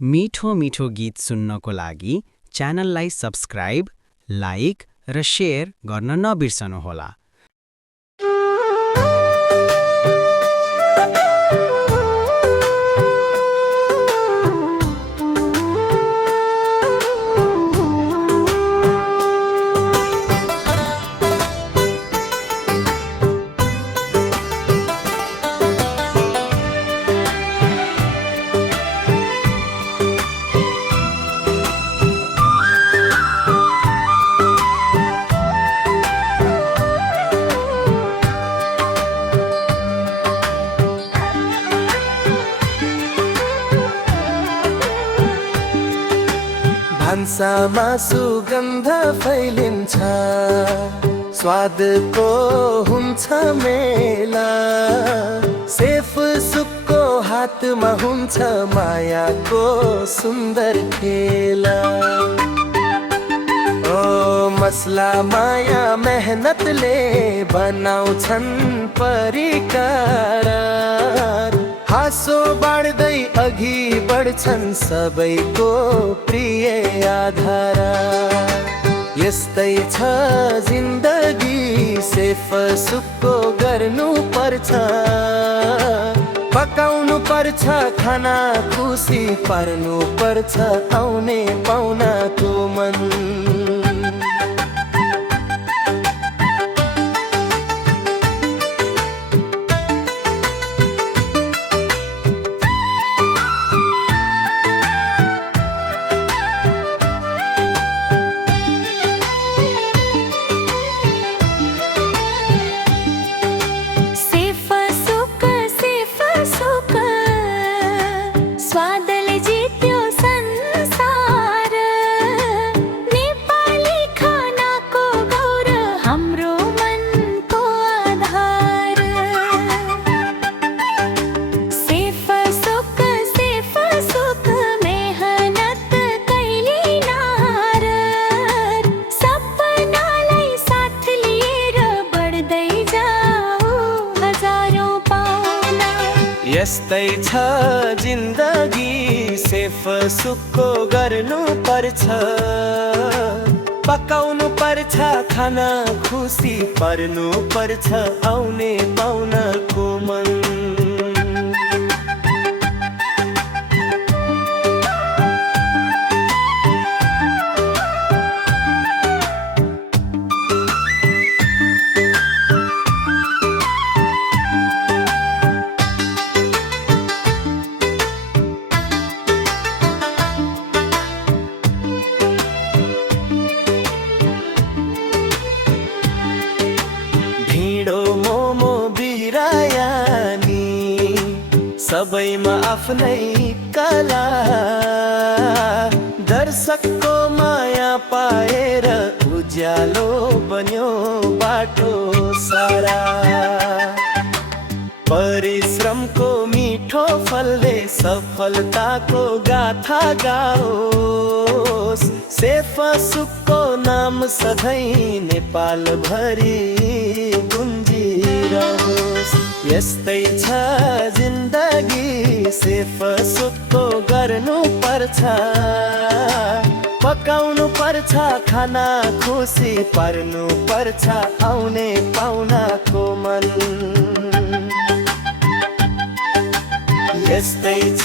मिठो मिठो गीत सुन्नको लागि च्यानललाई सब्स्क्राइब, लाइक र शेयर गर्न नबिर्सनुहोला। भान्सामा सुगन्ध फैलिन्छ, स्वादको हुन्छ मेला। सेफ सुकको हातमा हुन्छ मायाको सुन्दर खेला। ओ मसला माया मेहनतले बनाउँछन् परिकार। हाँसो बाड्दै अघि बढ्छन् सबैको प्रिय आधार। यस्तै छ जिन्दगी, सेफ सुक्को गर्नु पर्छ। पकाउनु पर्छ खाना, खुसी पार्नु पर्छ आउने पाहुनाको मन। यस्तै छ जिन्दगी, सेफ सुक्को गर्नु पर्छ। पकाउनु पर्छ खाना, खुसी पार्नु पर्छ आउने पाहुनाको मन। मोमो बिरायानी सबैमा आफ्नै कला। दर्शकको माया पाएर उज्यालो बन्यो बाटो सारा। परिश्रमको मिठो फलले सफलताको गाथा गाओस्। सेफ सुक्को नाम सधैँ नेपाल भरि गुन्जिरहोस्। यस्तै छ जिन्दगी, सेफ सुक्को गर्नु पर्छ। पकाउनु पर्छ खाना, खुसी पार्नु पर्छ आउने पाहुनाको मन। यस्तै छ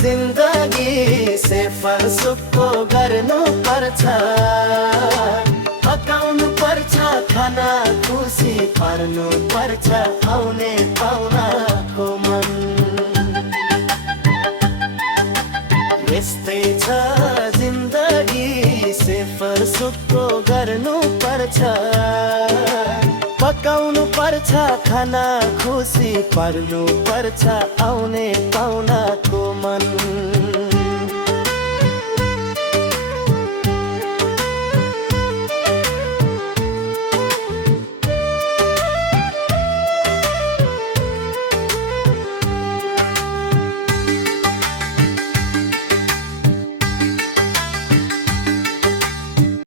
जिन्दगी, सेफ सुक्को गर्नु पर्छ। पकाउनु पर्छ खाना, खुसी पार्नु पर्छ आउने पाहुनाको मन। यस्तै छ जिन्दगी, सेफ सुक्को गर्नु पर्छ। पकाउनु पर्छ खाना, खुसी पार्नु पर्छ आउने पाहुनाको मन।